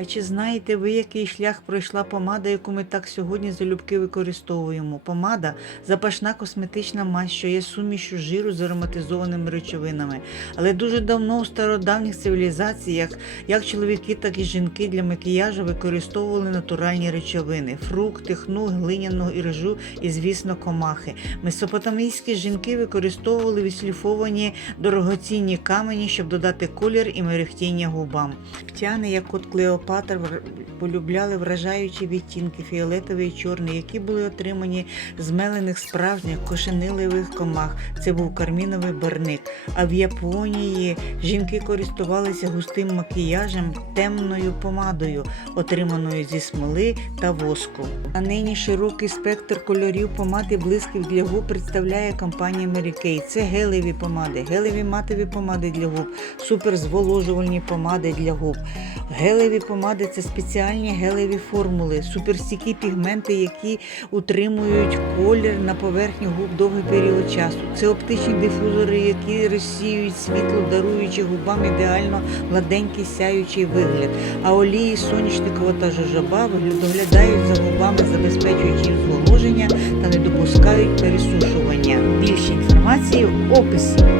А чи знаєте ви, який шлях пройшла помада, яку ми так сьогодні залюбки використовуємо? Помада запашна косметична мазь, що є сумішю жиру з ароматизованими речовинами. Але дуже давно у стародавніх цивілізаціях, як чоловіки, так і жінки для макіяжу використовували натуральні речовини: фрукти, хну, глиняну іржу і, звісно, комахи. Месопотамійські жінки використовували відшліфовані дорогоцінні камені, щоб додати колір і мерехтіння губам. Птяни, як от Клеопатр, полюбляли вражаючі відтінки фіолетовий і чорний, які були отримані з мелених справжніх кошенилових комах. Це був карміновий барник. А в Японії жінки користувалися густим макіяжем, темною помадою, отриманою зі смоли та воску. А нині широкий спектр кольорів помад і блисків для губ представляє компанія Mary Kay. Це гелеві помади, гелеві матові помади для губ, суперзволожувальні помади для губ. Гелеві помади це спеціальні гелеві формули, суперстійкі пігменти, які утримують колір на поверхні губ довгий період часу. Це оптичні дифузори, які розсіюють світло, даруючи губам ідеально гладенький сяючий вигляд. А олії соняшникова та жожоба доглядають за губами, забезпечуючи їм зволоження та не допускають пересушування. Більше інформації в описі.